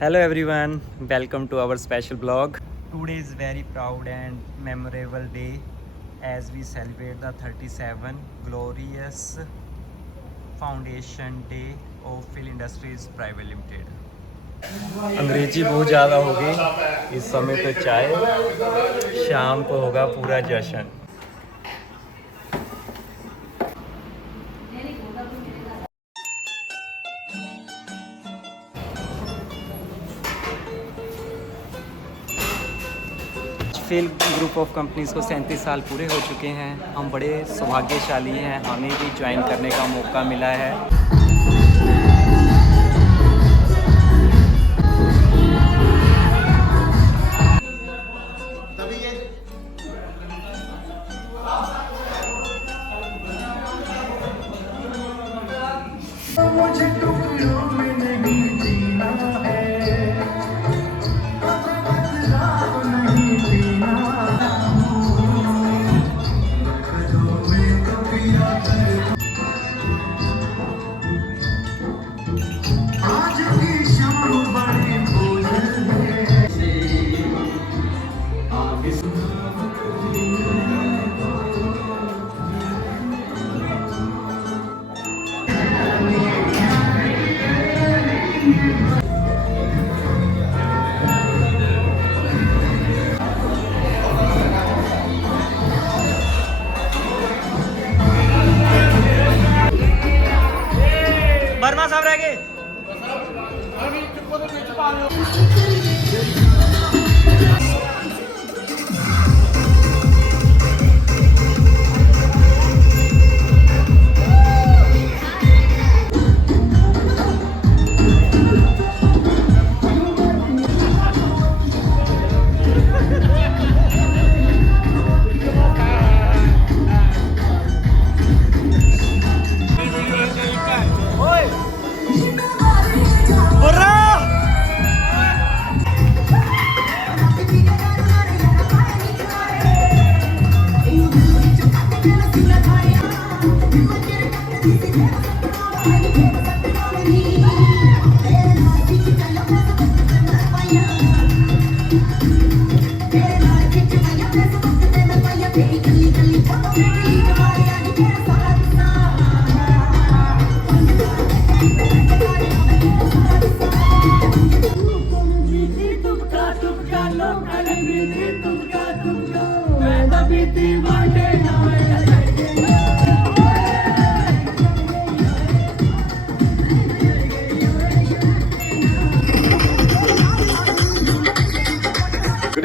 Hello everyone, welcome to our special vlog. Today is very proud and memorable day as we celebrate the 37 glorious foundation day of Phil Industries Private Limited. अंग्रेजी बहुत ज़्यादा हो गई इस समय तो चाय शाम को होगा पूरा जश्न. फिल ग्रुप ऑफ कंपनीज़ को 37 साल पूरे हो चुके हैं. हम बड़े सौभाग्यशाली हैं, हमें भी ज्वाइन करने का मौका मिला है. मुझे टुकड़ों में नहीं जीना है, नहीं पीना. आज की शाम बड़ी भूल है. वर्मा साहब रह गए.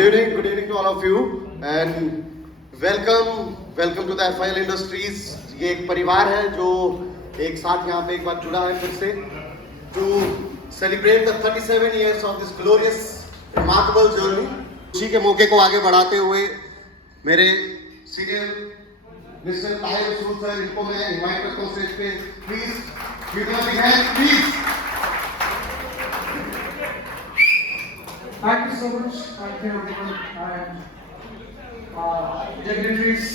Good evening to all of you and welcome to the FIL Industries. ये एक परिवार है जो एक साथ यहाँ पे एक बार जुड़ा है फिर से to celebrate the 37 years of this glorious remarkable journey. उसी के मौके को आगे बढ़ाते हुए मेरे सीनियर मिस्टर ताहिर रसूल सर, इनको मैं इनवाइट करता हूँ स्टेज पे. Please give them a big hand please. Thank you so much. Thank you everyone. And dignitaries,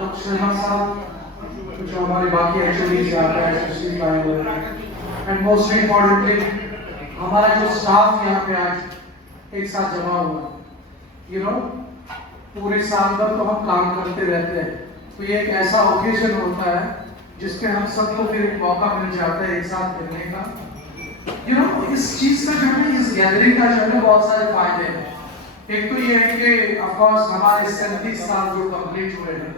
Dr. Sharma साहब, जो हमारे बाकी एक्चुअलीज यहाँ पे एसोसिएट आए हुए हैं, and most importantly, हमारा जो स्टाफ यहाँ पे आज एक साथ जमा हुआ है. You know, पूरे साल भर तो हम काम करते रहते हैं, तो ये एक ऐसा ओकेजन होता है जिसमें हम सबको फिर एक मौका मिल जाता है एक साथ मिलने का. You know, इस चीज का जो है, इस गैदरिंग का जो है बहुत सारे फायदे हैं. एक तो ये है कि ऑफ कोर्स हमारे 37 साल जो कंप्लीट हुए हैं,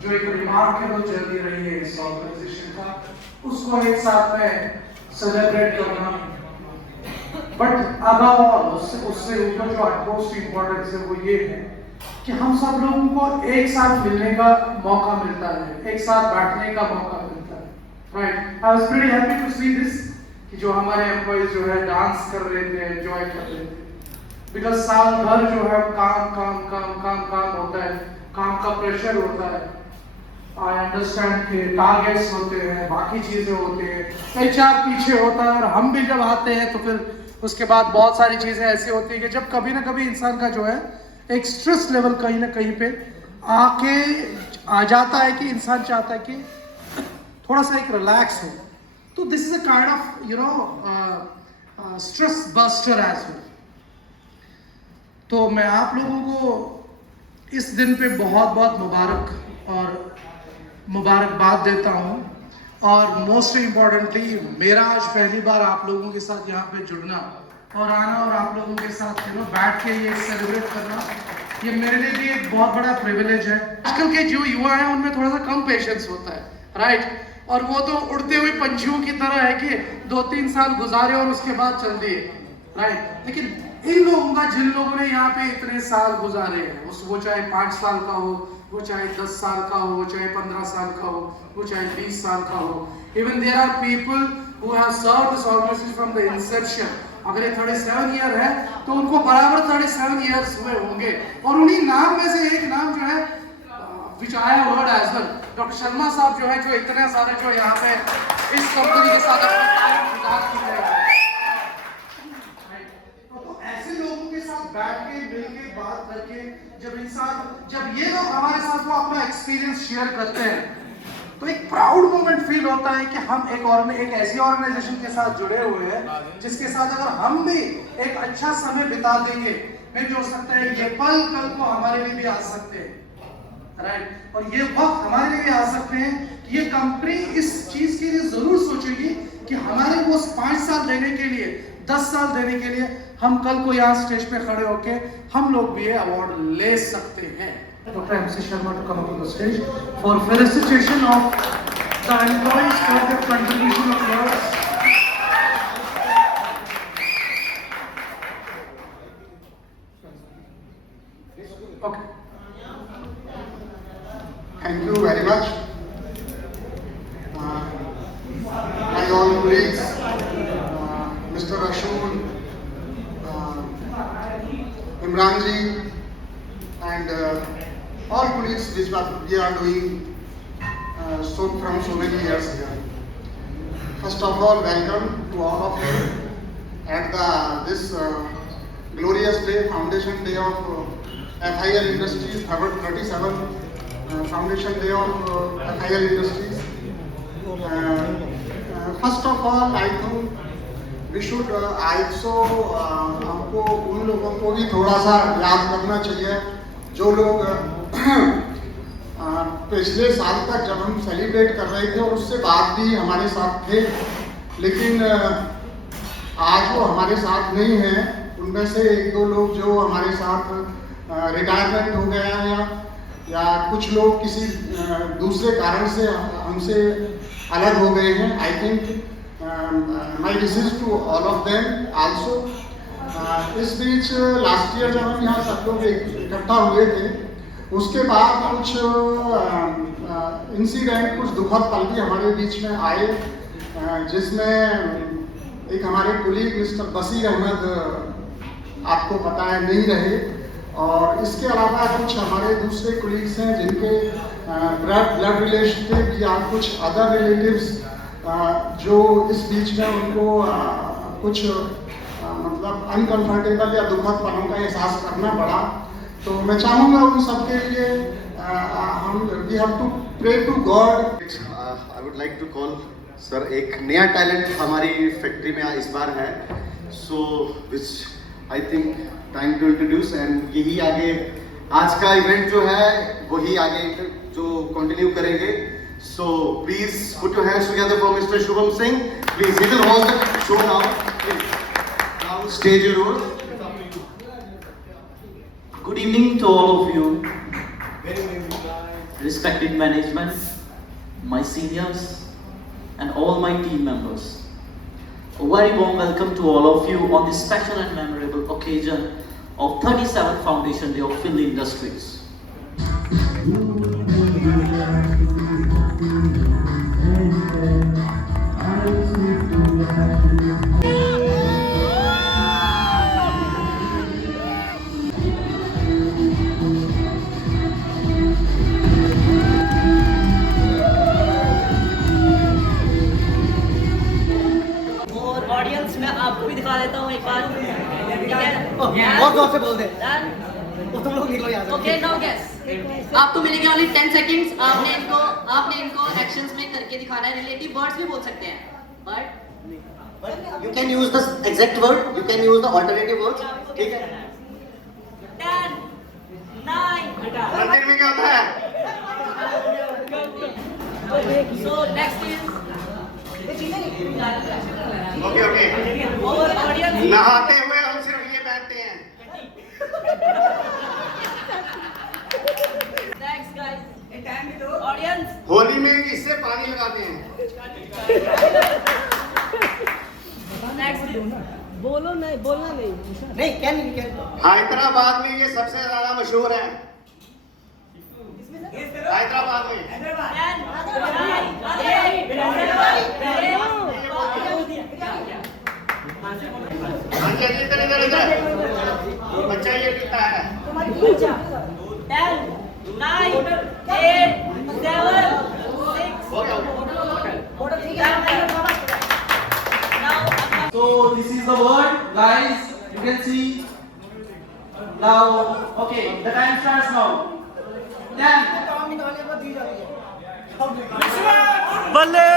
जो एक रिमार्केबल जर्नी रही है इस ऑर्गेनाइजेशन का, उसको एक साथ में सेलिब्रेट करना. बट अबव ऑल उससे ऊपर जो मोस्ट इम्पोर्टेंस है वो ये है कि हम सब लोगों को एक साथ मिलने का मौका मिलता है, एक साथ बैठने का मौका मिलता है. Right, I was pretty happy to see this कि जो हमारे एम्प्लॉइज जो है डांस कर रहे थे, एंजॉय कर रहे थे. बिकॉज साल भर जो है काम काम काम काम काम होता है, काम का प्रेशर होता है. आई अंडरस्टैंड कि टारगेट्स होते हैं, बाकी चीजें होती हैं, एचआर पीछे होता है, और हम भी जब आते हैं तो फिर उसके बाद बहुत सारी चीजें ऐसी होती है कि जब कभी ना कभी इंसान का जो है एक स्ट्रेस लेवल कहीं ना कहीं पे आके आ जाता है कि इंसान चाहता है कि थोड़ा सा एक रिलैक्स हो. तो this is a kind of stress buster as well. तो मैं आप लोगों को इस दिन पे बहुत बहुत मुबारकबाद देता हूँ, और मोस्ट इम्पॉर्टेंटली मेरा आज पहली बार आप लोगों के साथ यहाँ पे जुड़ना और आना और आप लोगों के साथ बैठ के ये सेलिब्रेट करना, ये मेरे लिए भी एक बहुत बड़ा प्रिविलेज है। आजकल के जो युवा हैं उनमें थोड़ा सा कम पेशेंस होता है, राइट, और वो तो उड़ते हुए पंछियों की तरह है कि 2-3 साल गुजारे और उसके बाद चल दिए, राइट। लेकिन इन लोगों का, जिन लोगों ने यहाँ पे इतने साल गुजारे हैं, वो चाहे 5 साल का हो, वो चाहे 10 साल का हो, वो चाहे 15 साल का हो, वो चाहे 20 साल का हो, even there are people who have served this organisation from the inception. अगर ये 37 ईयर है तो उनको बराबर 37 ईयर्स हुए होंगे, और उन्हीं नाम में से एक नाम जो है which I have heard as well, doctor Sharma साहब जो है, जो इतने सारे जो यहाँ पे इस कंपनी के साथ तो ऐसे लोगों के साथ बैठ के मिल के बात करके जब ये लोग हमारे साथ वो अपना एक्सपीरियंस शेयर करते हैं तो एक प्राउड मोमेंट फील होता है कि हम एक ऐसी ऑर्गेनाइजेशन के साथ जुड़े हुए हैं जिसके साथ अगर हम भी एक अच्छा समय बिता देंगे, में भी हो सकता है ये पल कल को हमारे लिए भी आ सकते हैं, राइट। और ये वक्त हमारे लिए आ सकते हैं कि ये कंपनी इस चीज के लिए जरूर सोचेगी कि हमारे को 5 साल देने के लिए, 10 साल देने के लिए हम कल को यहाँ स्टेज पे खड़े होके हम लोग भी ये अवार्ड ले सकते हैं। Doctor MC Sharma to come up on the stage for felicitation of the employees for their contribution of yours. Okay. Thank you very much. My own colleagues, Mr. Rashul, Imran ji, and all colleagues which we are doing from so many years here. First of all, welcome to all of you at this glorious day, Foundation Day of FIL Industries, 37th Foundation Day of FIL Industries. First of all, I think we should also हमको उन लोगों को भी थोड़ा सा याद करना चाहिए जो लोग पिछले साल तक जब हम सेलिब्रेट कर रहे थे और उससे बाद भी हमारे साथ थे, लेकिन आज वो हमारे साथ नहीं है। उनमें से 1-2 लोग जो हमारे साथ रिटायरमेंट हो गया है या कुछ लोग किसी दूसरे कारण से हमसे अलग हो गए हैं। I think my wishes to all of them also. इस बीच लास्ट ईयर जब हम यहाँ सब लोग इकट्ठा हुए थे, उसके बाद कुछ इंसिडेंट, कुछ दुखद पल भी हमारे बीच में आए, जिसमें एक हमारे कुलीग मिस्टर बसीर अहमद आपको पता है नहीं रहे, और इसके अलावा कुछ हमारे दूसरे कुलीग्स हैं जिनके ब्लड रिलेशनशिप या कुछ अदर रिलेटिव्स जो इस बीच में उनको कुछ मतलब अनकंफर्टेबल या दुखद पलों का एहसास करना पड़ा। तो मैं चाहूँगा उन सबके लिए हम we have to pray to God. I would like to call sir, एक नया टैलेंट हमारी फैक्ट्री में इस बार है, so which I think time to introduce, and यही आगे आज का इवेंट जो है वही आगे जो कंटिन्यू करेंगे। So please put your hands together for mister Shubham Singh, please he will hold the show now. Now stage is yours. Good evening to all of you, respected management, my seniors, and all my team members. A very warm welcome to all of you on this special and memorable occasion of 37th Foundation Day of Phil Industries. आपको भी दिखा देता हूँ एक बार, ठीक है? और जोर से बोल दे। Done? तुम लोग निकलो यहाँ से। Okay, now guess. आपको मिलेंगे only 10 seconds। आपने इनको एक्शंस में करके दिखाना है। रिलेटिव वर्ड्स भी बोल सकते हैं, but You can use the exact word, you can use the alternative words. ठीक है? 10, 9. मंदिर में क्या होता है? So next is okay okay. our audience. नहाते हुए हम सिर्फ ये पहनते हैं। Next guys. Audience. होली में इससे पानी लगाते हैं। Next is हैदराबाद में ये सबसे ज्यादा मशहूर है। हैदराबाद में 10, 9, 8, 7. हाँ जी इधर इधर इधर बच्चा ये पीता है। 10, 9, 8, 7, 6. हो गया Now, So this is the word, guys. You can see. Now, okay, the time starts now. 10. बल्ले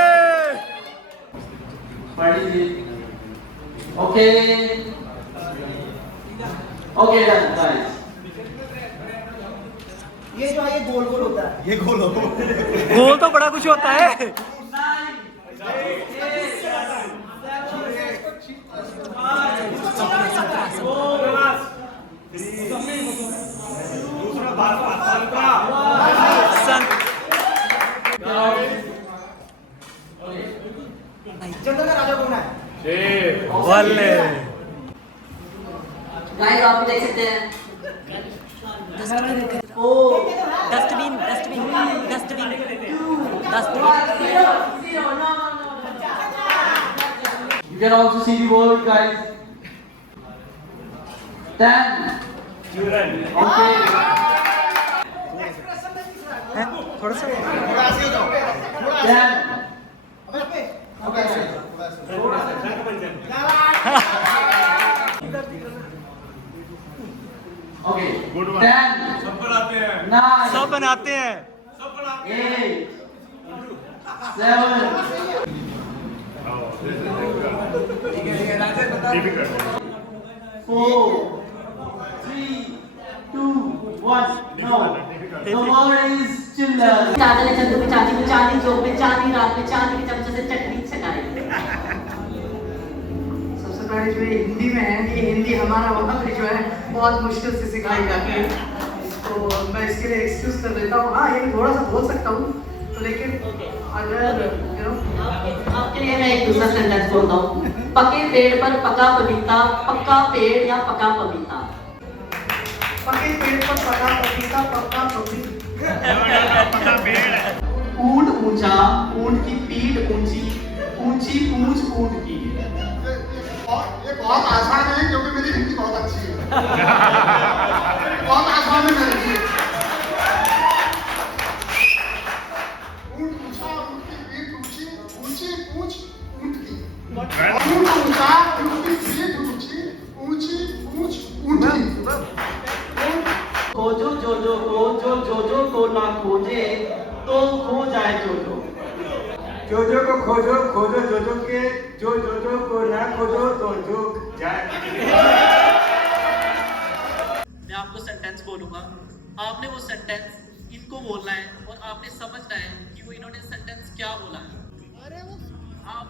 What is it? Okay. Okay, done, guys. गोल तो बड़ा कुछ होता है। 9, 8, बल्ले guys, आप देख सकते हैं। Dustbin dustbin dustbin dustbin. You can also see the word, guys. 10. Okay. थोड़ा सा 10. Okay. 10. 9. सब बनाते हैं। 8. 7. 4, 3, 2, 1. No. The word is children. चादर चंदू में चांदी में चांदी चौक में चांदी रात में चांदी के चमचे से चटनी छकाई। सबसे पहले जो ये हिंदी में है, ये हिंदी हमारा वहाँ पे जो है बहुत मुश्किल से सिखाई जाती है, तो मैं इसके लिए एक्सक्यूज कर देता हूँ। हाँ, ये थोड़ा सा बोल सकता हूँ, तो लेकिन अगर आपके लिए मैं एक दूसरा सेंटेंस बोलता हूँ। पके पेड़ पर पका पपीता, पक्का पेड़ या पका पपीता। पके पेड़ पर पका पपीता, पक्का पपीता। ऊंट ऊंचा, ऊंट की पीठ ऊंची, ऊंची पूंछ ऊंट की। ये बहुत आसान है क्योंकि मेरी हिंदी बहुत अच्छी है। बहुत आसान है मेरी हिंदी। ऊंट ऊंचा, ऊंट की पीठ ऊंची, ऊंची पूंछ ऊंट की। ऊंट ऊंचा, ऊंट की पीठ ऊंची, ऊंची पूंछ ऊंट की। खोजो जोजो को, जो जोजो को ना खोजे तो खो जाए जोजो। जोजो को खोजो, खोजो जोजो के, जो जोजो को ना खोजो तो जो जाए। मैं आपको सेंटेंस बोलूंगा, आपने वो सेंटेंस इनको बोलना है और आपने समझना है कि वो इन्होंने सेंटेंस क्या बोला है। आप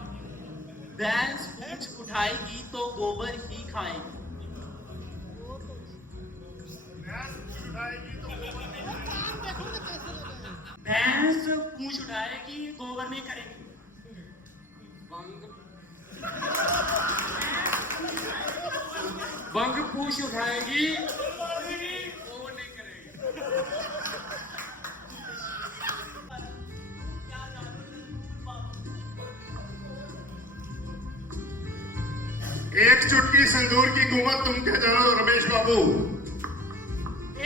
भैंस पूंछ उठाएगी तो गोबर ही खाएगी। भैंस पूंछ उठाएगी गोबर नहीं करेगी। बंग पूंछ उठाएगी गोबर नहीं करेगी। एक चुटकी सिंदूर की कीमत तुम क्या जानो रमेश बाबू?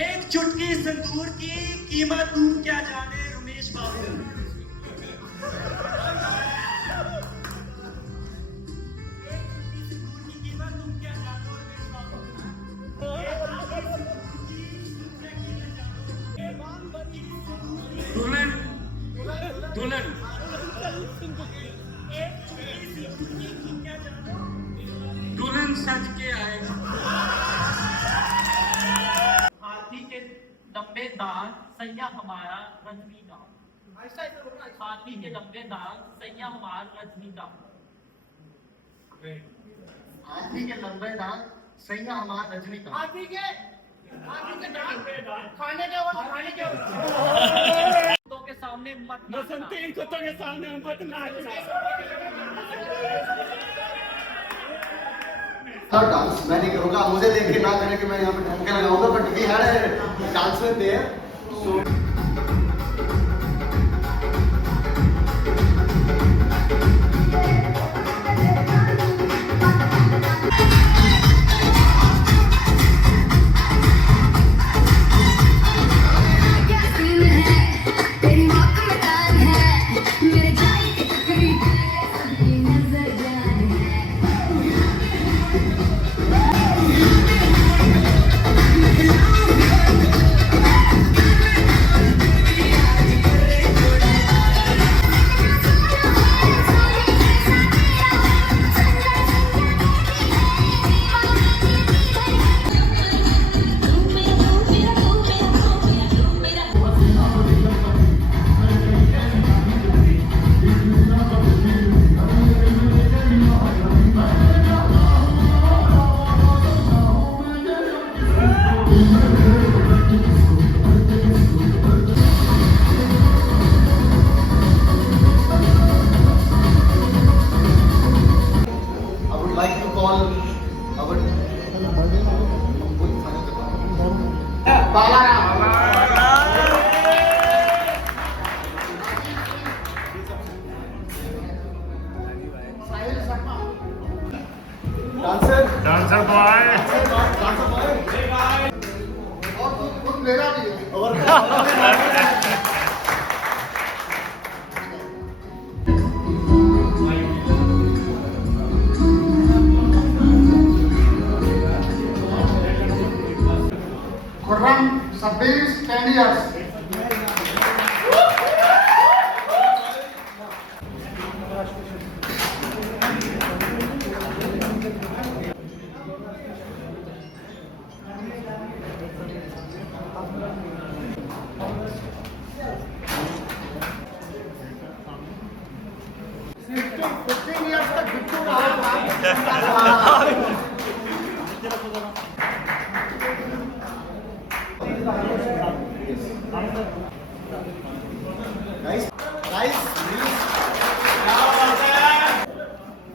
एक चुटकी सिंदूर की कीमत तुम क्या जाने रमेश बाबू। दुल्हन दुल्हन एक चुटकी सिंदूर की क्या जाने नाच के आए। हाथी के लंबे दांत सैया हमारा रजनीकांत। हाथी के लंबे दांत सैया हमारा रजनीकांत। हाथी के लंबे दांत सैया हमारा रजनीकांत। हाथी के दांत खाने के कुत्तों के सामने मत बसंती कुत्तों के सामने मत नाचना। सर डांस मैं नहीं करूँगा, मुझे देख के ना करें कि मैं यहाँ पे ढंग के लगाऊंगा, but we had dance with their so like to call our Dancer boy. और खुद मेरा भी है। Khurram Sabbir 10 years.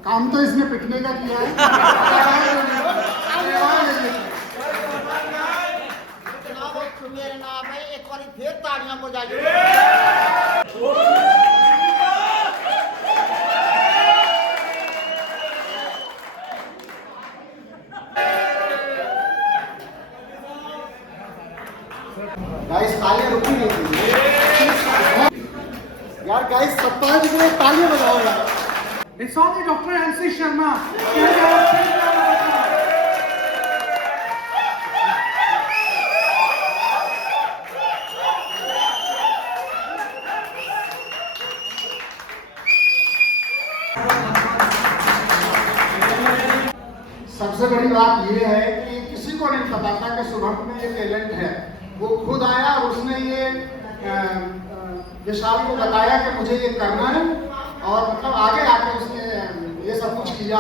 काम तो इसने पिटने का किया है। मेरे नाम है, एक बार फिर तालियां बजाइए। गाइस तालियां रुकी नहीं थी यार, गाइस सब 5 मिनट तालियां बजाओ यार। It's only Dr. NC Sharma. सबसे बड़ी बात ये है कि किसी को नहीं पता था कि सुभक्त में ये टैलेंट है। वो खुद आया और उसने ये विशाल को बताया कि मुझे ये करना है, और मतलब आगे आके उसने ये सब कुछ किया।